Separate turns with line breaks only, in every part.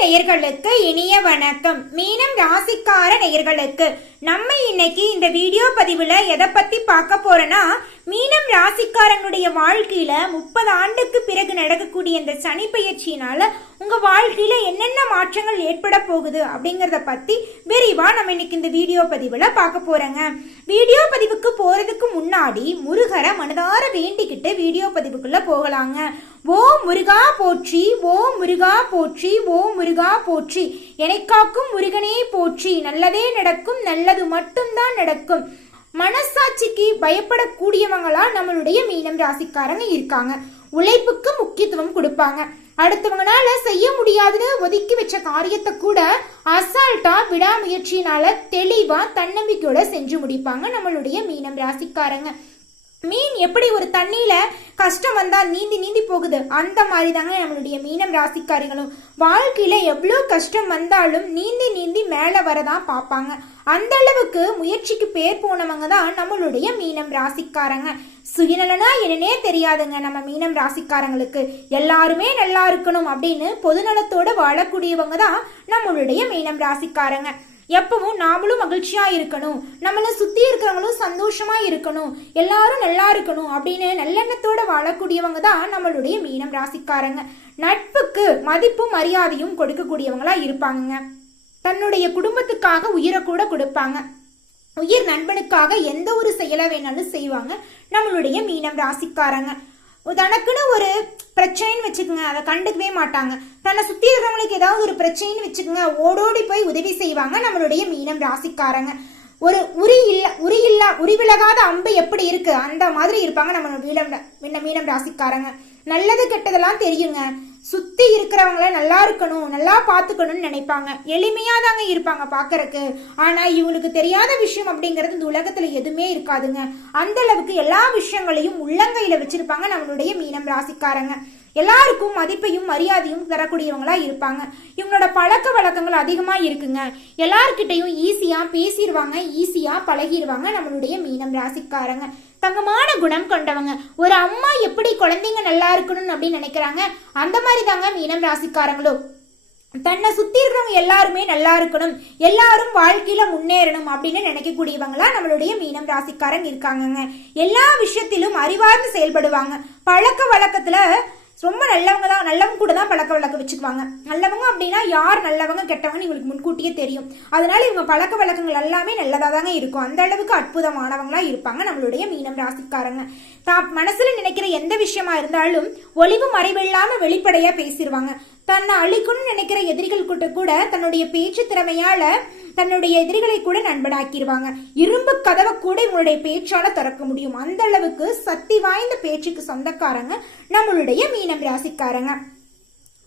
நேயர்களுக்கு இனிய வணக்கம். மீனம் ராசிக்கார நேயர்களுக்கு நம்ம இன்னைக்கு இந்த வீடியோ பதிவுல எதை பத்தி பார்க்க போறோம்னா மீனம் ராசிக்காரங்களுடைய வாழ்க்கையில முப்பது ஆண்டுக்கு பிறகு நடக்கக்கூடிய இந்த சனி பயிற்சியினால உங்க வாழ்க்கையில என்னென்ன மாற்றங்கள் ஏற்பட போகுது அப்படிங்கறத பத்தி விரிவா நம்ம இன்னைக்கு இந்த வீடியோ பதிவுல பார்க்க போகிறோங்க வீடியோ பதிவுக்கு போறதுக்கு முன்னாடி முருகரை மனதார வேண்டிக்கிட்டு வீடியோ பதிவுக்குள்ள போகலாங்க. ஓ முருகா போற்றி ஓ முருகா போற்றி ஓ முருகா போற்றி. எனக்காக்கும் முருகனே போற்றி. நல்லதே நடக்கும் நல்லது மட்டும்தான் நடக்கும். மனசாட்சிக்கு பயப்படக்கூடியவங்களா நம்மளுடைய மீனம் ராசிக்காரங்க இருக்காங்க. உழைப்புக்கு முக்கியத்துவம் கொடுப்பாங்க. அடுத்தவங்களால செய்ய முடியாதுன்னு ஒதுக்கி வச்ச காரியத்தை கூட அசால்ட்டா விடாமுயற்சியினால தெளிவா தன்னம்பிக்கையோட செஞ்சு முடிப்பாங்க நம்மளுடைய மீனம் ராசிக்காரங்க. மீன் எப்படி ஒரு தண்ணியில கஷ்டம் வந்தா நீந்தி நீந்தி போகுது? அந்த மாதிரி தாங்க நம்மளுடைய மீனம் ராசிக்காரிகளும். வாழ்க்கையில எவ்வளோ கஷ்டம் வந்தாலும் நீந்தி நீந்தி மேலே வரதான் பார்ப்பாங்க. அந்த அளவுக்கு முயற்சிக்கு பேர் போனவங்க தான் நம்மளுடைய மீனம் ராசிக்காரங்க. சுயநலனா என்னன்னே தெரியாதுங்க நம்ம மீனம் ராசிக்காரங்களுக்கு. எல்லாருமே நல்லா இருக்கணும் அப்படின்னு பொதுநலத்தோட வாழக்கூடியவங்க தான் நம்மளுடைய மீனம் ராசிக்காரங்க. எப்பவும் நாமளும் மகிழ்ச்சியாக இருக்கணும். நம்மளை சுற்றி இருக்கிறவங்களும் சந்தோஷமாக இருக்கணும். எல்லாரும் நல்லா இருக்கணும் அப்படின்னு நல்லெண்ணத்தோடு வாழக்கூடியவங்க தான் நம்மளுடைய மீனம் ராசிக்காரங்க. நட்புக்கு மதிப்பும் மரியாதையும் கொடுக்கக்கூடியவங்களா இருப்பாங்க தன்னுடைய குடும்பத்துக்காக உயிரை கூட கொடுப்பாங்க. உயிர் நண்பனுக்காக எந்த ஒரு செயலை வேணாலும் செய்வாங்க. நம்மளுடைய மீனம் ராசிக்காரங்க. தனக்குன்னு ஒரு பிரச்சனைன்னு வச்சுக்கோங்க. அதை கண்டுக்கவே மாட்டாங்க. தன்னை சுற்றி இருக்கிறவங்களுக்கு ஏதாவது ஒரு பிரச்சனைன்னு வச்சுக்கோங்க. ஓடோடி போய் உதவி செய்வாங்க. நம்மளுடைய மீனம் ராசிக்காரங்க. ஒரு உரி இல்ல உரி இல்ல உரி விலகாத அம்பு எப்படி இருக்கு? அந்த மாதிரி இருப்பாங்க நம்ம மீனம் மீனம் ராசிக்காரங்க. நல்லது கெட்டதெல்லாம் தெரியுங்க. சுத்தி இருக்கிறவங்கள நல்லா இருக்கணும் நல்லா பார்த்துக்கணும்னு நினைப்பாங்க. எளிமையா தாங்க இருப்பாங்க பாக்குறக்கு ஆனா இவங்களுக்கு தெரியாத விஷயம் அப்படிங்கிறது இந்த உலகத்துல எதுவுமே இருக்காதுங்க. அந்த அளவுக்கு எல்லா விஷயங்களையும் உள்ளங்கையில வச்சிருப்பாங்க நம்மளுடைய மீனம் ராசிக்காரங்க. எல்லாருக்கும் மதிப்பையும் மரியாதையும் தரக்கூடியவங்களா இருப்பாங்க. இவங்களோட பழக்க வழக்கங்கள் அதிகமா இருக்குங்க. எல்லார்கிட்டையும் ஈஸியா பேசிடுவாங்க ஈஸியா பழகிடுவாங்க நம்மளுடைய மீனம் ராசிக்காரங்க. தங்கமான குணம் கொண்டவங்க. ஒரு அம்மா எப்படி குழந்தைங்க நல்லா இருக்கணும்னு அப்படின்னு நினைக்கிறாங்க? அந்த மாதிரி தாங்க மீனம் ராசிக்காரங்களும் தன்னை சுத்தி இருக்கிறவங்க எல்லாருமே நல்லா இருக்கணும். எல்லாரும் வாழ்க்கையில முன்னேறணும் அப்படின்னு நினைக்கக்கூடியவங்களா நம்மளுடைய மீனம் ராசிக்காரங்க இருக்காங்கங்க. எல்லா விஷயத்திலும் அறிவார்ந்து செயல்படுவாங்க. பழக்க வழக்கத்துல ரொம்ப நல்லவங்க தான். நல்லவங்க கூட தான் பழக்க வழக்கம் வச்சுக்குவாங்க. நல்லவங்க அப்படின்னா யார் நல்லவங்க கெட்டவங்கன்னு இவங்களுக்கு முன்கூட்டியே தெரியும். அதனால இவங்க பழக்க வழக்கங்கள் எல்லாமே நல்லதாக தாங்க இருக்கும். அந்த அளவுக்கு அற்புதமானவங்களா இருப்பாங்க நம்மளுடைய மீனம் ராசிக்காரங்க. தான் மனசுல நினைக்கிற எந்த விஷயமா இருந்தாலும் ஒளிவு மறைவில்லாம வெளிப்படையா பேசிடுவாங்க தன்னை அழிக்கணும்னு நினைக்கிற எதிரிகள் கிட்ட கூட தன்னுடைய பேச்சு திறமையால தன்னுடைய எதிரிகளை கூட நண்பனாக்கிடுவாங்க இரும்பு கதவை கூட இவங்களுடைய பேச்சால திறக்க முடியும். அந்த அளவுக்கு சக்தி வாய்ந்த பேச்சுக்கு சொந்தக்காரங்க நம்மளுடைய மீனம் ராசிக்காரங்க.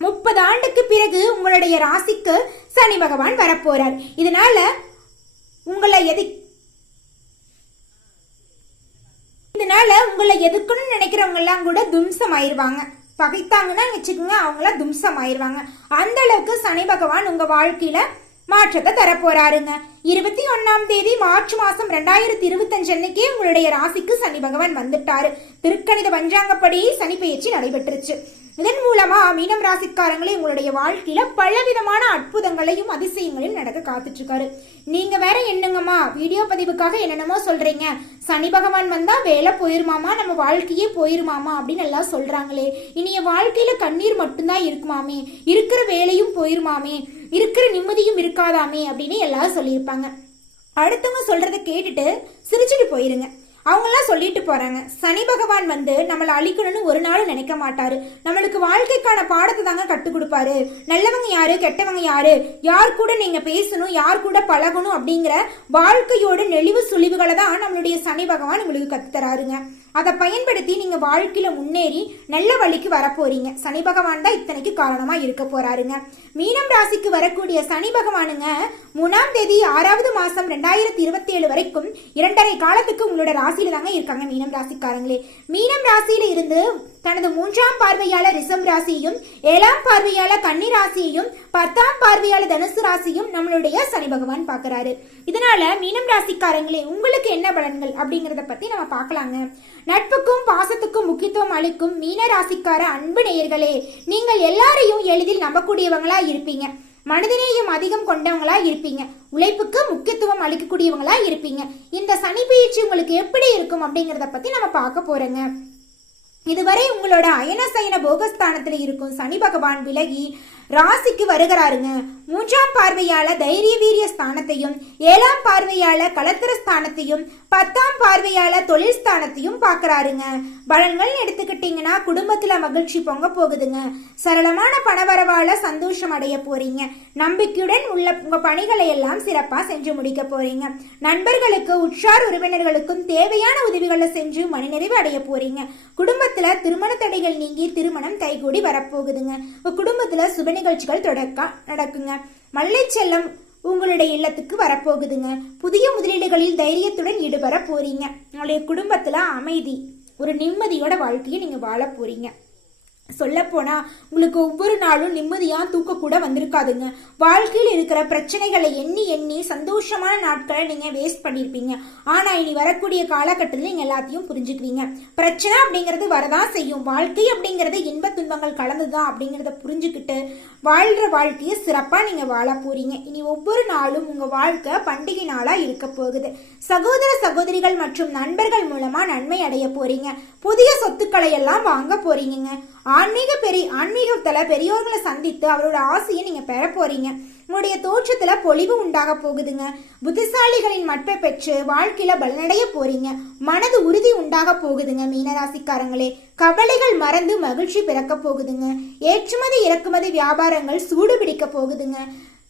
முப்பது ஆண்டுக்கு பிறகு உங்களுடைய ராசிக்கு சனி பகவான் வரப்போறார். இதனால உங்களை எதி இதனால உங்களை எதுக்குன்னு நினைக்கிறவங்க எல்லாம் கூட தும்சம் ஆயிடுவாங்க பகைத்தாங்கன்னா வச்சுக்கோங்க அவங்களாம் தும்சம் ஆயிடுவாங்க அந்த அளவுக்கு சனி பகவான் உங்க வாழ்க்கையில மாற்றத்தை தரப்போறாருங்க. இருபத்தி ஒன்னாம் தேதி மார்ச் மாசம் ரெண்டாயிரத்தி இருபத்தஞ்சு அன்னைக்கே உங்களுடைய ராசிக்கு சனி பகவான் வந்துட்டாரு. திருக்கணித பஞ்சாங்கப்படி சனி பயிற்சி நடைபெற்றுச்சு இதன் மூலமா மீனம் ராசிக்காரங்களே உங்களுடைய வாழ்க்கையில பலவிதமான அற்புதங்களையும் அதிசயங்களையும் நடக்க காத்துட்டு இருக்காரு நீங்க வேற என்னங்கம்மா வீடியோ பதிவுக்காக என்னென்னமோ சொல்றீங்க. சனி பகவான் வந்தா வேலை போயிருமாமா? நம்ம வாழ்க்கையே போயிருமாமா? அப்படின்னு எல்லாம் சொல்றாங்களே. இனிய வாழ்க்கையில கண்ணீர் மட்டும்தான் இருக்குமாமே? இருக்கிற வேலையும் போயிருமாமே? இருக்கிற நிம்மதியும் இருக்காதாமே? அப்படின்னு எல்லாரும் சொல்லியிருப்பாங்க. அடுத்தவங்க சொல்றத கேட்டுட்டு சிரிச்சுட்டு போயிருங்க. அவங்கெல்லாம் சொல்லிட்டு போறாங்க. சனி பகவான் வந்து நம்மளை அழிக்கணும்னு ஒரு நாளும் நினைக்க மாட்டாரு. நம்மளுக்கு வாழ்க்கைக்கான பாடத்தை தாங்க கற்றுக் கொடுப்பாரு. நல்லவங்க யாரு கெட்டவங்க யாரு யார் கூட நீங்க பேசணும் யார் கூட பழகணும் அப்படிங்கிற வாழ்க்கையோட நெளிவு சுழிவுகளை தான் நம்மளுடைய சனி பகவான் உங்களுக்கு கத்துத்தராருங்க அதை பயன்படுத்தி நீங்க வாழ்க்கையில முன்னேறி நல்ல வழிக்கு வரப்போறீங்க. சனி பகவான் தான் இத்தனைக்கு காரணமா இருக்க போறாருங்க. மீனம் ராசிக்கு வரக்கூடிய சனி பகவானுங்க மூணாம் தேதி ஆறாவது மாசம் ரெண்டாயிரத்தி இருபத்தி ஏழு வரைக்கும் இரண்டரை காலத்துக்கு உங்களோட ராசியில தாங்க இருக்காங்க மீனம் ராசிக்காரங்களே. மீனம் ராசியில இருந்து தனது மூன்றாம் பார்வையாளர் ரிஷம் ராசியையும் ஏழாம் பார்வையாளர் கன்னி ராசியையும் பத்தாம் பார்வையாளர் தனுசு ராசியும் நம்மளுடைய சனி பகவான் பார்க்கறாரு. இதனால மீனம் ராசிக்காரங்களே உங்களுக்கு என்ன பலன்கள் அப்படிங்கறத பத்தி நம்ம பார்க்கலாங்க. நட்புக்கும் பாசத்துக்கும் முக்கியத்துவம் அளிக்கும் மீன ராசிக்கார அன்பு நேயர்களே நீங்கள் எல்லாரையும் எளிதில் நம்பக்கூடியவங்களா இருப்பீங்க. மனிதநேயம் அதிகம் கொண்டவங்களா இருப்பீங்க. உழைப்புக்கு முக்கியத்துவம் அளிக்கக்கூடியவங்களா இருப்பீங்க. இந்த சனி பயிற்சி உங்களுக்கு எப்படி இருக்கும் அப்படிங்கறத பத்தி நம்ம பார்க்க போறோங்க. இதுவரை உங்களோட அயன சயன போகஸ்தானத்தில் இருக்கும் சனி பகவான் விலகி ராசிக்கு வருகிறாருங்க. மூன்றாம் பார்வையால தைரிய வீரிய ஸ்தானத்தையும் ஏழாம் பார்வையால கலத்திர ஸ்தானத்தையும் பத்தாம் பார்வையால தொழில் ஸ்தானத்தையும் பார்க்கறாருங்க. பலன்கள் எடுத்துக்கிட்டீங்கன்னா குடும்பத்துல மகிழ்ச்சி பொங்க போகுதுங்க. சரளமான பணவரவால சந்தோஷம் அடைய போறீங்க. நம்பிக்கையுடன் உள்ள உங்க பணிகளை எல்லாம் சிறப்பா செஞ்சு முடிக்க போறீங்க. நண்பர்களுக்கு உற்றார் உறவினர்களுக்கும் தேவையான உதவிகளை செஞ்சு மனநிறைவு அடைய போறீங்க. குடும்பத்துல திருமண தடைகள் நீங்கி திருமணம் கைகூடி வரப்போகுதுங்க. உங்க குடும்பத்துல சுப நிகழ்ச்சிகள் தொடக்க நடக்குங்க. மல்லை செல்லம் உங்களுடைய இல்லத்துக்கு வரப்போகுதுங்க. புதிய முதலீடுகளில் தைரியத்துடன் ஈடுபட போறீங்க. உங்களுடைய குடும்பத்துல அமைதி ஒரு நிம்மதியோட வாழ்க்கையை நீங்க வாழ போறீங்க. சொல்லப்போனா உங்களுக்கு ஒவ்வொரு நாளும் நிம்மதியாக தூக்க கூட வந்திருக்காதுங்க. வாழ்க்கையில் இருக்கிற பிரச்சனைகளை எண்ணி எண்ணி சந்தோஷமான நாட்களை நீங்கள் வேஸ்ட் பண்ணியிருப்பீங்க ஆனால் இனி வரக்கூடிய காலகட்டத்தில் நீங்கள் எல்லாத்தையும் புரிஞ்சுக்குவீங்க. பிரச்சனை அப்படிங்கிறது வரதான் செய்யும். வாழ்க்கை அப்படிங்கிறது இன்ப துன்பங்கள் கலந்துதான் அப்படிங்கிறத புரிஞ்சுக்கிட்டு வாழ்கிற வாழ்க்கையை சிறப்பாக நீங்கள் வாழ போகிறீங்க இனி ஒவ்வொரு நாளும் உங்கள் வாழ்க்கை பண்டிகை நாளாக இருக்க போகுது. சகோதர சகோதரிகள் மற்றும் நண்பர்கள் மூலமாக நன்மை அடைய போகிறீங்க புதிய சொத்துக்களை எல்லாம் வாங்க போகிறீங்க ஆன்மீக பெரிய ஆன்மீகத்தில் பெரியோர்களை சந்தித்து அவரோட ஆசையை நீங்கள் பெற போறீங்க. உங்களுடைய தோற்றத்தில் பொலிவு உண்டாக போகுதுங்க. புத்திசாலிகளின் மட்பை பெற்று வாழ்க்கையில் பலனடைய போறீங்க. மனது உறுதி உண்டாக போகுதுங்க மீனராசிக்காரங்களே. கவலைகள் மறந்து மகிழ்ச்சி பிறக்க போகுதுங்க. ஏற்றுமதி இறக்குமதி வியாபாரங்கள் சூடு பிடிக்க போகுதுங்க.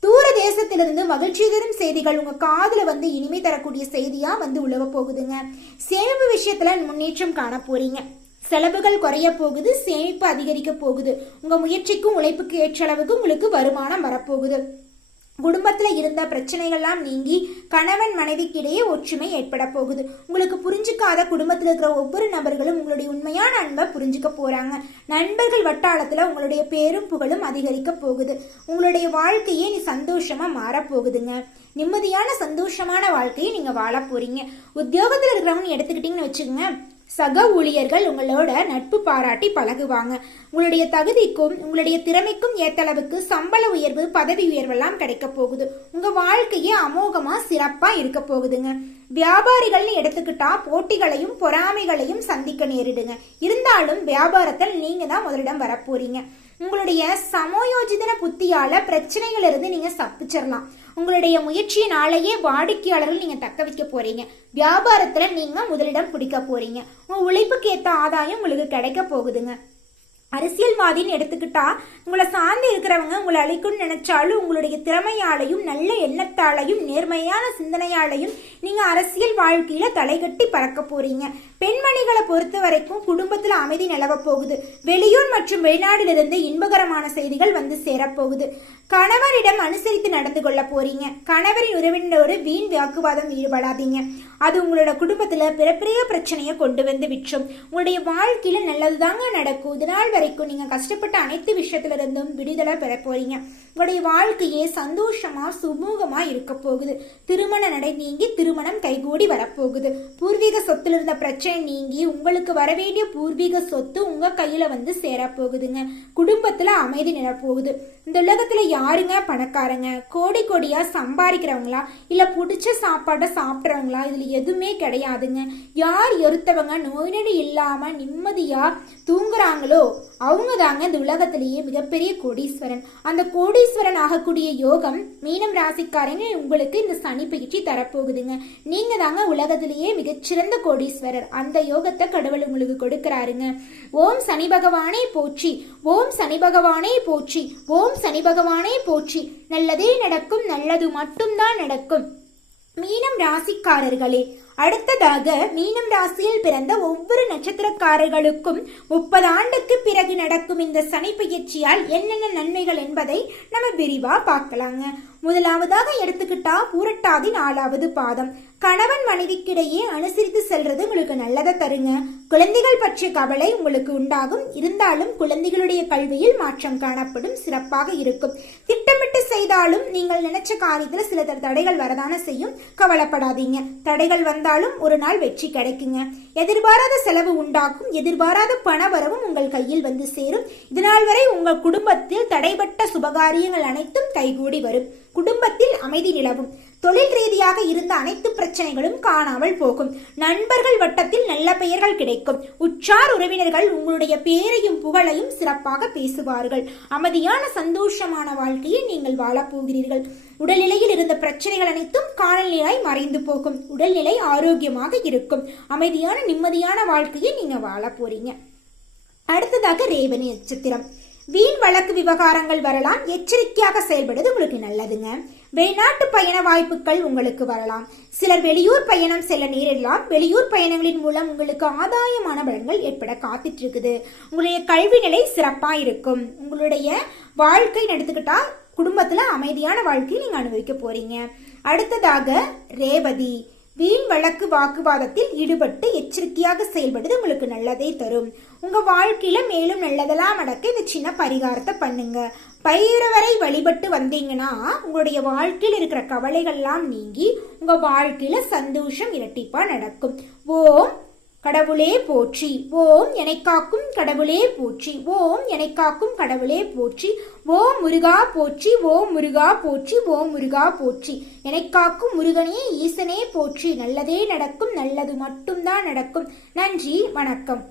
தூர தேசத்திலிருந்து மகிழ்ச்சி தரும் செய்திகள் உங்க காதுல வந்து இனிமை தரக்கூடிய செய்தியா வந்து உழவ போகுதுங்க. சேமிப்பு விஷயத்துல முன்னேற்றம் காண போறீங்க. செலவுகள் குறைய போகுது சேமிப்பு அதிகரிக்க போகுது. உங்க முயற்சிக்கும் உழைப்புக்கு ஏற்ற அளவுக்கு உங்களுக்கு வருமானம் வரப்போகுது. குடும்பத்தில் இருந்த பிரச்சனைகள்லாம் நீங்கி கணவன் மனைவிக்கிடையே ஒற்றுமை ஏற்பட போகுது. உங்களுக்கு புரிஞ்சுக்காத குடும்பத்தில் இருக்கிற ஒவ்வொரு நபர்களும் உங்களுடைய உண்மையான அன்பை புரிஞ்சுக்க போறாங்க. நண்பர்கள் வட்டாரத்தில் உங்களுடைய பேரும் புகழும் அதிகரிக்க போகுது. உங்களுடைய வாழ்க்கையே நீ சந்தோஷமா மாறப் போகுதுங்க. நிம்மதியான சந்தோஷமான வாழ்க்கையை நீங்க வாழ போறீங்க. உத்தியோகத்தில் இருக்கிறவங்க எடுத்துக்கிட்டீங்கன்னு வச்சுக்கோங்க. சக ஊழியர்கள் உங்களோட நட்பு பாராட்டி பழகுவாங்க. உங்களுடைய தகுதிக்கும் உங்களுடைய திறமைக்கும் ஏத்தளவுக்கு சம்பள உயர்வு பதவி உயர்வெல்லாம் கிடைக்க போகுது. உங்க வாழ்க்கையே அமோகமா சிறப்பா இருக்க போகுதுங்க. வியாபாரிகள்னு எடுத்துக்கிட்டா போட்டிகளையும் பொறாமைகளையும் சந்திக்க நேரிடுங்க. இருந்தாலும் வியாபாரத்தில் நீங்க தான் முதலிடம் வரப்போறீங்க உங்களுடைய சமயோஜிதன புத்தியால பிரச்சனைகள் இருந்து நீங்க தப்பிச்சிடலாம் உங்களுடைய முயற்சியினாலேயே வாடிக்கையாளர்கள் நீங்க தக்க வைக்க போறீங்க. வியாபாரத்துல நீங்க முதலிடம் பிடிக்க போறீங்க. உங்க உழைப்புக்கு ஏத்த ஆதாயம் உங்களுக்கு கிடைக்க போகுதுங்க. அரசியல்வாதின்னு எடுத்துக்கிட்டா உங்களை சார்ந்து இருக்கிறவங்க உங்களை அழிக்கும்னு நினைச்சாலும் உங்களுடைய திறமையாலையும் நல்ல எண்ணத்தாலையும் நேர்மையான சிந்தனையாலையும் நீங்க அரசியல் வாழ்க்கையில தலைகட்டி பறக்க போறீங்க. பெண்மணிகளை பொறுத்த வரைக்கும் குடும்பத்துல அமைதி நிலவ போகுது. வெளியூர் மற்றும் வெளிநாட்டிலிருந்து இன்பகரமான செய்திகள் வந்து சேரப்போகுது கணவரிடம் அனுசரித்து நடந்து கொள்ள போறீங்க. கணவரின் உறவினரோடு வீண் வாக்குவாதம் ஈடுபடாதீங்க. அது உங்களோட குடும்பத்துல பிறப்பிரிய பிரச்சனையை கொண்டு வந்து விற்றும். உங்களுடைய வாழ்க்கையில நல்லதுதாங்க நடக்கும். இது நாள் வரைக்கும் நீங்க கஷ்டப்பட்ட அனைத்து விஷயத்துல இருந்தும் விடுதலை பெற போறீங்க. உங்களுடைய வாழ்க்கையே சந்தோஷமா சுமூகமா இருக்க போகுது. திருமண நடை நீங்கி திரு திருமணம் கைகூடி வரப்போகுது. பூர்வீக சொத்துல இருந்த பிரச்சனை நீங்கி உங்களுக்கு வரவேண்டிய பூர்வீக சொத்து உங்க கையில வந்து சேரப்போகுதுங்க. குடும்பத்துல அமைதி நிலப்போகுது இந்த உலகத்துல யாருங்க பணக்காரங்க? கோடி கோடியா சம்பாதிக்கிறவங்களா? இல்ல பிடிச்ச சாப்பாட்டை சாப்பிட்றவங்களா? இதுல எதுவுமே கிடையாதுங்க. யார் எருத்தவங்க? நோய் நொடி இல்லாம நிம்மதியா தூங்குறாங்களோ அவங்க தாங்க இந்த உலகத்திலேயே மிகப்பெரிய கோடீஸ்வரன். அந்த கோடீஸ்வரன் ஆகக்கூடிய யோகம் மீனம் ராசிக்காரங்க உங்களுக்கு இந்த சனி பயிற்சி தரப்போகுதுங்க. நீங்க தாங்க உலகத்திலேயே மிகச்சிறந்த கோடீஸ்வரர். அந்த யோகத்தை கடவுள் உங்களுக்கு கொடுக்கிறாருங்க. ஓம் சனி பகவானே போச்சி ஓம் சனி பகவானே போச்சி ஓம் சனி பகவானே போச்சி நல்லதே நடக்கும் நல்லது மட்டும்தான் நடக்கும். மீனம் ராசிக்காரர்களே அடுத்ததாக மீனம் ராசியில் பிறந்த ஒவ்வொரு நட்சத்திரக்காரர்களுக்கும் முப்பது ஆண்டுக்கு பிறகு நடக்கும் இந்த சனி பயிற்சியால் என்னென்ன நன்மைகள் என்பதை நம்ம விரிவா பார்க்கலாங்க. முதலாவதாக எடுத்துக்கிட்டா பூரட்டாதி நாலாவது பாதம். கணவன் மனைவிக்கிடையே அனுசரித்து செல்றது உங்களுக்கு நல்லதை தருங்க. குழந்தைகள் பற்றிய கவலை உங்களுக்கு உண்டாகும். இருந்தாலும் குழந்தைகளுடைய கல்வியில் மாற்றம் காணப்படும். சிறப்பாக இருக்கும். திட்டமிட்டு செய்தாலும் நீங்கள் நினைச்ச காரியத்தில் சில தடைகள் வரதான செய்யும். கவலைப்படாதீங்க. தடைகள் வந்தாலும் ஒரு நாள் வெற்றி கிடைக்குங்க. எதிர்பாராத செலவு உண்டாக்கும் எதிர்பாராத பண வரவும் உங்கள் கையில் வந்து சேரும். இதனால் வரை உங்கள் குடும்பத்தில் தடைபட்ட சுபகாரியங்கள் அனைத்தும் கைகூடி வரும். குடும்பத்தில் அமைதி நிலவும். தொழில் ரீதியாக இருந்த அனைத்து பிரச்சனைகளும் காணாமல் போகும். நண்பர்கள் வட்டத்தில் நல்ல பெயர்கள் கிடைக்கும். உற்றார் உறவினர்கள் உங்களுடைய பேரையும் புகழையும் சிறப்பாக பேசுவார்கள். அமைதியான சந்தோஷமான வாழ்க்கையை நீங்கள் வாழப்போகிறீர்கள் உடல்நிலையில் இருந்த பிரச்சனைகள் அனைத்தும் காணல் மறைந்து போகும். உடல்நிலை ஆரோக்கியமாக இருக்கும். அமைதியான நிம்மதியான வாழ்க்கையை நீங்க வாழ போறீங்க. அடுத்ததாக ரேவதி நட்சத்திரம். வீண் வழக்கு விவகாரங்கள் வரலாம். எச்சரிக்கையாக செயல்படுவது உங்களுக்கு நல்லதுங்க. வெளிநாட்டு பயண வாய்ப்புகள் உங்களுக்கு வரலாம். சிலர் வெளியூர் பயணம் செல்ல நேரிடலாம். வெளியூர் பயணங்களின் மூலம் உங்களுக்கு ஆதாயமான பலன்கள் ஏற்பட காத்துட்டு இருக்குது உங்களுடைய கல்வி நிலை சிறப்பா இருக்கும். உங்களுடைய வாழ்க்கை எடுத்துக்கிட்டா குடும்பத்துல அமைதியான வாழ்க்கையை நீங்க அனுபவிக்க போறீங்க. அடுத்ததாக ரேவதி. வீண் வழக்கு வாக்குவாதத்தில் ஈடுபட்டு எச்சரிக்கையாக செயல்படுவது உங்களுக்கு நல்லதே தரும். உங்க வாழ்க்கையில மேலும் நல்லதெல்லாம் நடக்க இந்த சின்ன பரிகாரத்தை பண்ணுங்க. பைரவரை வழிபட்டு வந்தீங்கன்னா உங்களுடைய வாழ்க்கையில் இருக்கிற கவலைகள்லாம் நீங்கி உங்க வாழ்க்கையில சந்தோஷம் இரட்டிப்பா நடக்கும். ஓம் கடவுளே போற்றி. ஓம் எனை காக்கும் கடவுளே போற்றி. ஓம் என்னை காக்கும் கடவுளே போற்றி. ஓம் முருகா போற்றி. ஓம் முருகா போற்றி. ஓம் முருகா போற்றி. என்னை காக்கும் முருகனே ஈசனே போற்றி. நல்லதே நடக்கும். நல்லது மட்டும்தான் நடக்கும். நன்றி வணக்கம்.